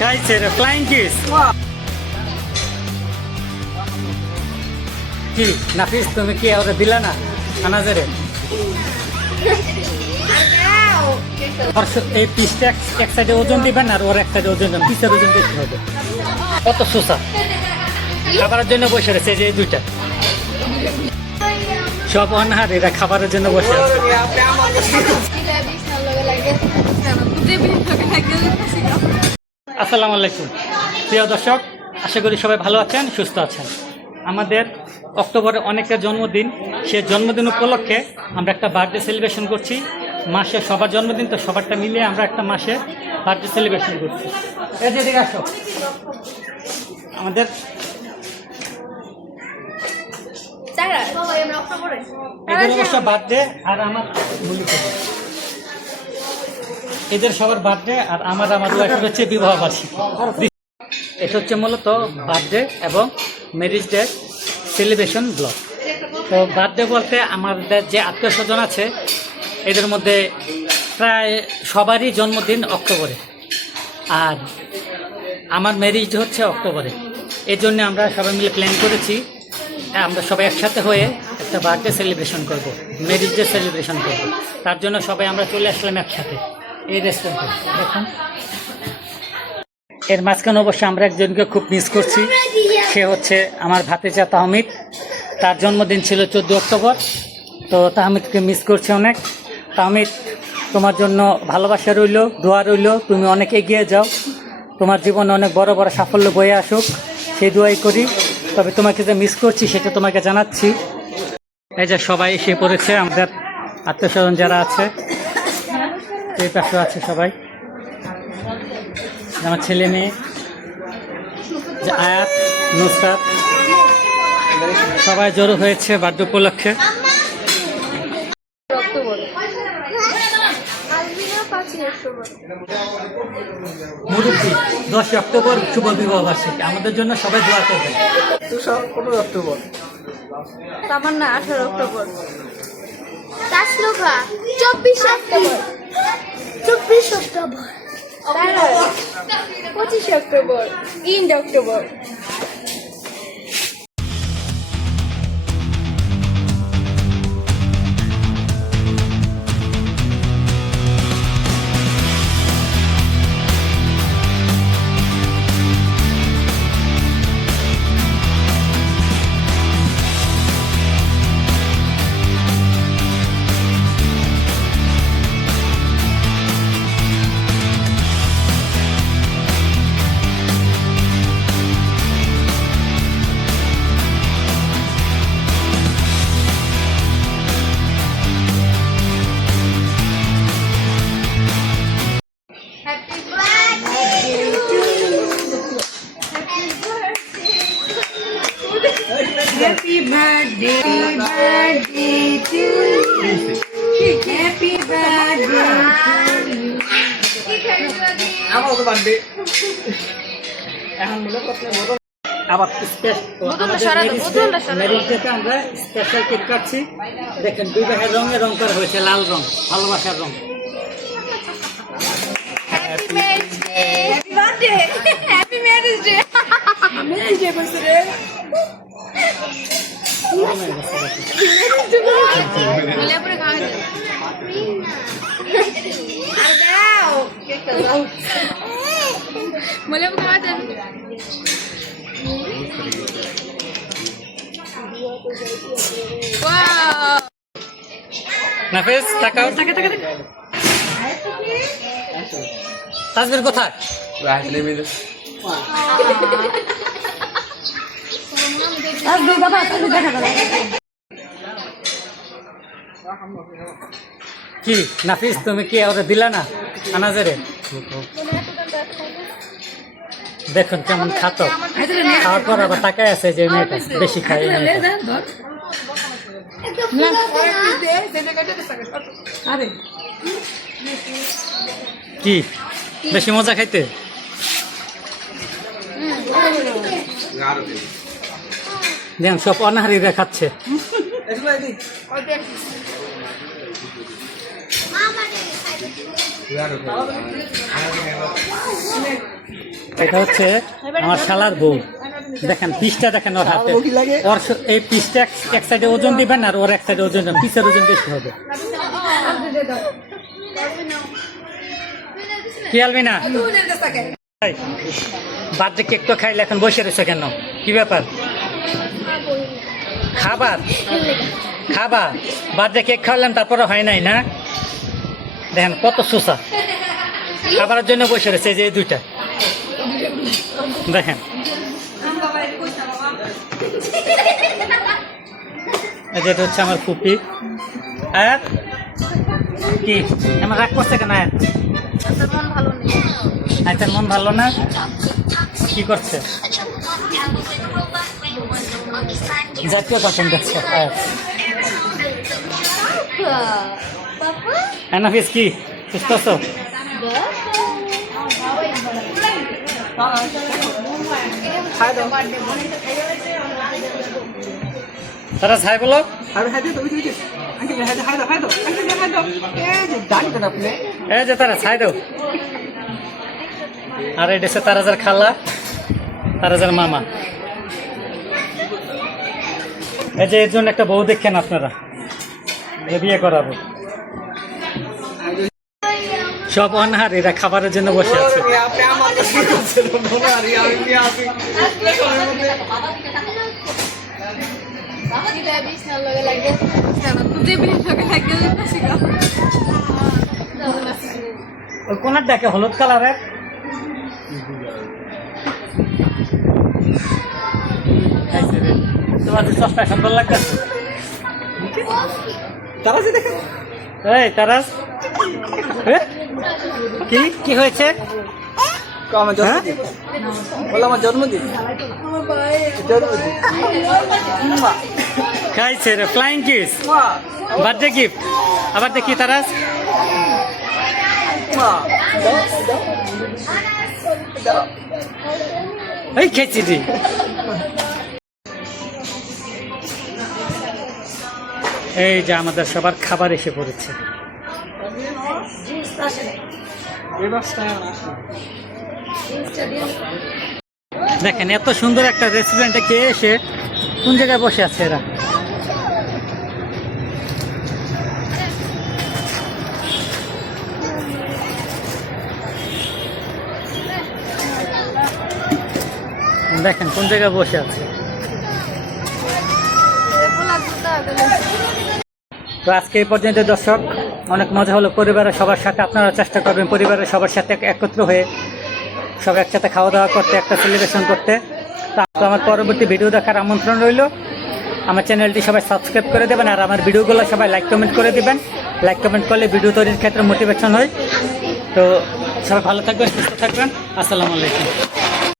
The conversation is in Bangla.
খাইছে রে ফ্লাইং কিস। কি নাফিস তুমি কি ওরা দিলা না আনাজেরে? এই পিসটা এক সাইডে ওজন দিবেন আর ওর এক সাইডে ওজন দেবেন, পিসের ওজন বেশি হবে। কত সুসা খাবারের জন্য বসে রয়েছে যে এই দুইটা সব অনাহার, এরা খাবারের জন্য বসে আছে। আসসালামু আলাইকুম প্রিয় দর্শক, আশা করি সবাই ভালো আছেন, সুস্থ আছেন। আমাদের অক্টোবরে অনেকের জন্মদিন, সে জন্মদিন উপলক্ষে আমরা একটা বার্থডে সেলিব্রেশন করছি। মাসে সবার জন্মদিন, তো সবারটা মিলিয়ে আমরা একটা মাসে বার্থডে সেলিব্রেশন করছি। এই যে দিকে আসো, আমাদের এদের অবশ্য বার্থডে আর আমার এদের সবার বার্থডে আর আমার ওয়াইফের হচ্ছে বিবাহ বার্ষিকী। এটা হচ্ছে মূলত বার্থডে এবং ম্যারেজ ডে সেলিব্রেশন ব্লগ। তো বার্থডে বলতে আমাদের যে আত্মীয় স্বজন আছে এদের মধ্যে প্রায় সবারই জন্মদিন অক্টোবরে, আর আমার ম্যারেজ ডে হচ্ছে অক্টোবরে। এই জন্য আমরা সবাই মিলে প্ল্যান করেছি আমরা সবাই একসাথে হয়ে একটা বার্থডে সেলিব্রেশন করব, ম্যারেজ ডে সেলিব্রেশন করব। তার জন্য সবাই আমরা চলে আসলাম একসাথে এই রেস্টুরেন্টে। দেখুন এর মাঝখানে অবশ্য আমরা একজনকে খুব মিস করছি, সে হচ্ছে আমার ভাতিজা তাহমিদ। তার জন্মদিন ছিল 14 অক্টোবর। তো তাহমিদকে মিস করছি অনেক। তাহমিদ, তোমার জন্য ভালোবাসা রইল, দোয়া রইল, তুমি অনেক এগিয়ে যাও, তোমার জীবনে অনেক বড় বড় সাফল্য বয়ে আসুক, সেই দোয়াই করি। তবে তোমাকে যে মিস করছি সেটা তোমাকে জানাচ্ছি। এই যে সবাই এসে পড়েছে, আমাদের আত্মীয় স্বজন যারা আছে, এই পাশে আছে সবাই, আমার ছেলে মেয়ে, যে আয়াত, নুসরাত, সবাই জড়ো হয়েছে বার্থডে উপলক্ষে। মুরব্বী 10 অক্টোবর শুভ বিবাহ বার্ষিকী, আমাদের জন্য সবাই দোয়া করবেন। 15 October, Tamanna 18 October, Tasluka 24 October, 25 October, 25 October, 3 October. Happy birthday to you. Happy birthday to you. আমার তো বার্থডে এখন মনে করতে আবার ম্যারেজ ডেতে আমরা স্পেশাল কেক কাটছি। দেখেন দুই ভাইয়ের রঙে রং করা হয়েছে, লাল রং, ভালোবাসার রং। Happy birthday. Happy marriage day. Marriage day বলছে রে। মিলাপুরে খাওয়া যায়। আর দাও। কেকটা দাও। মিলাপুরে খাওয়া যায়। ওয়াও। নাফিস তাকাও, তাজবির কোথায়? কি নাফিস তুমি কি ওরা দিলা না আনাজেরে? দেখুন কেমন খাতো, খাওয়ার পর আবার তাকায় আছে যে মেয়েটা বেশি খায়। কি বেশি মজা খাইতে? দেখুন সব অনাহারিরা খাচ্ছে। এটা হচ্ছে আমার শালার বউ। দেখেন পিসটা দেখেন ওর হাতে, ওর এই পিসটা এক সাইডে ওজন দিবেন আর ওর এক সাইডে ওজন দিবেন, পিসের ওজন বেশি হবে। কি আলবি না বার্থডে কেক তো খাইলে এখন বসে রয়েছে কেন, কি ব্যাপার? খাবার খাবার বার্থডে কেক খাওয়ালাম তারপরে হয় নাই না? দেখেন কত সুসা, খাবারের জন্য বসে রয়েছে এই যে এই দুইটা দেখেন। এই যে এটা হচ্ছে আমার ফুপি। আর কি আমার রাগ করছে কেন? আচ্ছা মন ভালো না, কি করছে? জাতীয় কার্টুন দেখছে। এনাফিস কি সুস্থ আছো? তারা ছাই বলো। এই যে তারা ছাই দাও। আর এটা হচ্ছে তারাজার খালা, তারাজার মামা। এই যে এর জন্য একটা বউ দেখেন আপনারা, যে বিয়ে করাবো। সব অনাহার, এরা খাবারের জন্য বসে আছে। ওই কোনার ডাকে হলুদ কালারের তোমার চশমা সুন্দর লাগতেছে। তারাজ দেখে এই তারাজ কি কি হয়েছে? আমার জন্মদিন, বলো আমার জন্মদিন। খাইছে রে ফ্লাইং কিস, বার্থডে গিফট। আবার দেখি তারাজ, এই খেয়েছি রে। এই যে আমাদের সবার খাবার এসে পড়েছে। দেখেন এত সুন্দর একটা রেস্টুরেন্টে খেয়ে এসে কোন জায়গায় বসে আছে এরা। দেখেন কোন জায়গায় বসে আছে। তো আজকে এই পর্যন্ত দর্শক, অনেক মজা হলো পরিবারের সবার সাথে। আপনারা চেষ্টা করবেন পরিবারের সবার সাথে একত্র হয়ে সব একসাথে খাওয়া দাওয়া করতে, একটা সেলিব্রেশন করতে। তো আমার পরবর্তী ভিডিও দেখার আমন্ত্রণ রইল। আমার চ্যানেলটি সবাই সাবস্ক্রাইব করে দেবেন, আর আমার ভিডিওগুলো সবাই লাইক কমেন্ট করে দেবেন। লাইক কমেন্ট করলে ভিডিও তৈরির ক্ষেত্রে মোটিভেশন হয়। তো সবাই ভালো থাকবেন, সুস্থ থাকবেন। আসসালামু আলাইকুম।